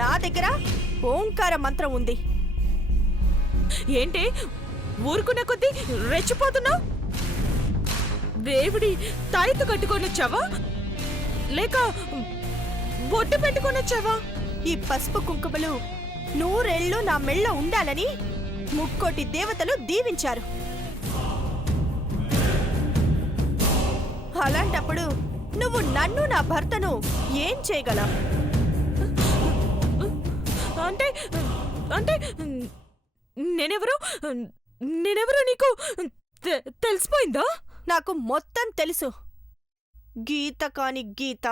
నా దగ్గర ఓంకార మంత్రం ఉంది. ఏంటి ఊరుకున్న కొద్దీ రెచ్చిపోతున్నావు? దేవుడి తాయితు కట్టుకొనొచ్చావా లేక బొట్టు పెట్టుకొనొచ్చావా? ఈ పసుపు కుంకుమలు 100 ఏళ్ళు నా మెళ్ళ ఉండాలని 3 దేవతలు దీవించారు. అలాంటప్పుడు నువ్వు నన్ను నా భర్తను ఏం చేయగలవు? అంటే అంటే నేనెవరో నీకు తెలిసిపోయిందా? నాకు మొత్తం తెలుసు. గీత కాని గీత,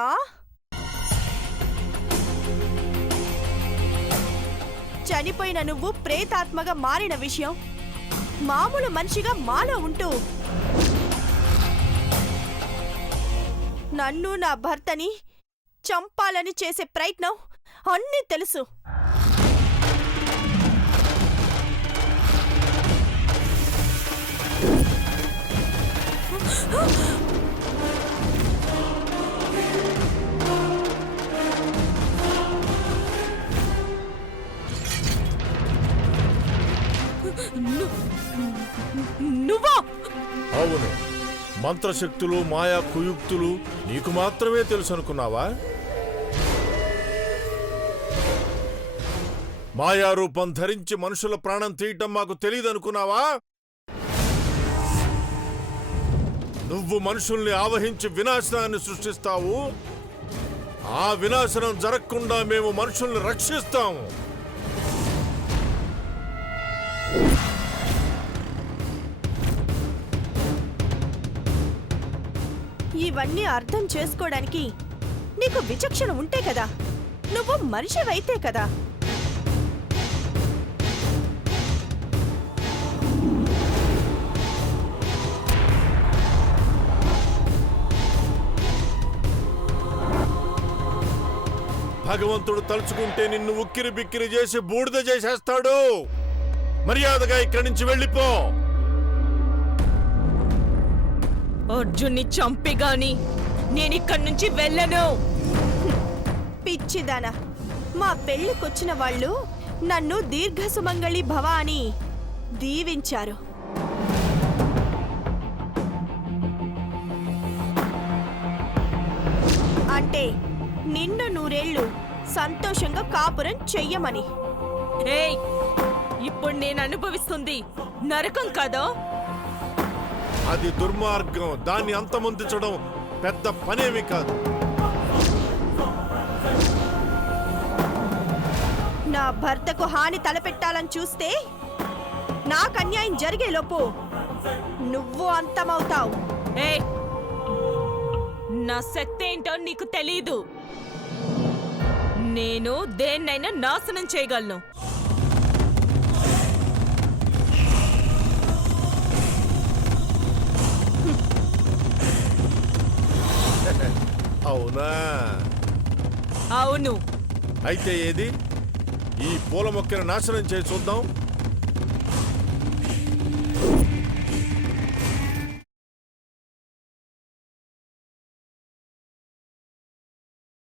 చనిపోయిన నువ్వు ప్రేతాత్మగా మారిన విషయం మామూలు మనిషిగా మాలో ఉంటూ నన్ను నా భర్తని చంపాలని చేసే ప్రయత్నం అన్నీ తెలుసు. నువ్వా? అవును, మంత్రశక్తులు మాయా కుయుక్తులు నీకు మాత్రమే తెలుసు అనుకున్నావా? మాయా రూపం ధరించి మనుషుల ప్రాణం తీయటం మాకు తెలియదనుకున్నావా? నువ్వు మనుషుల్ని ఆవహించి వినాశనాన్ని సృష్టిస్తావు. ఆ వినాశనం జరగకుండా మేము మనుషుల్ని రక్షిస్తాము. ఇవన్నీ అర్థం చేసుకోవడానికి నీకు విచక్షణ ఉంటే కదా, నువ్వు మనిషివైతే కదా. భగవంతుడు తలుచుకుంటే నిన్ను ఉక్కిరి బిక్కిరి చేసి బూడిద చేసేస్తాడు. మర్యాదగా ఇక్కడి నుంచి వెళ్ళిపో. అర్జున్ని చంపి గాని నేనిక్కడి నుంచి వెళ్ళను. పిచ్చిదానా, మా పెళ్లికొచ్చిన వాళ్ళు నన్ను దీర్ఘసుమంగళి భవ అని దీవించారు. అంటే నిన్ను 100 ఏళ్ళు సంతోషంగా కాపురం చెయ్యమని. ఏయ్, ఇప్పుడు నేను అనుభవిస్తుంది నరకం కాదా? అది దుర్మార్గం. దాన్ని అంతమొందించడం పెద్ద పనేమి కాదు. నా భర్తకు హాని తలపెట్టాలని చూస్తే నాకు అన్యాయం జరిగేలోపు నువ్వు అంతమవుతావు. ఏయ్, నా శక్తి ఏంటో నీకు తెలీదు. నేను దేన్నైనా నాశనం చేయగలను. అవునా? అవును. అయితే ఏది? ఈ పూల మొక్కను నాశనం చేసి చూద్దాం.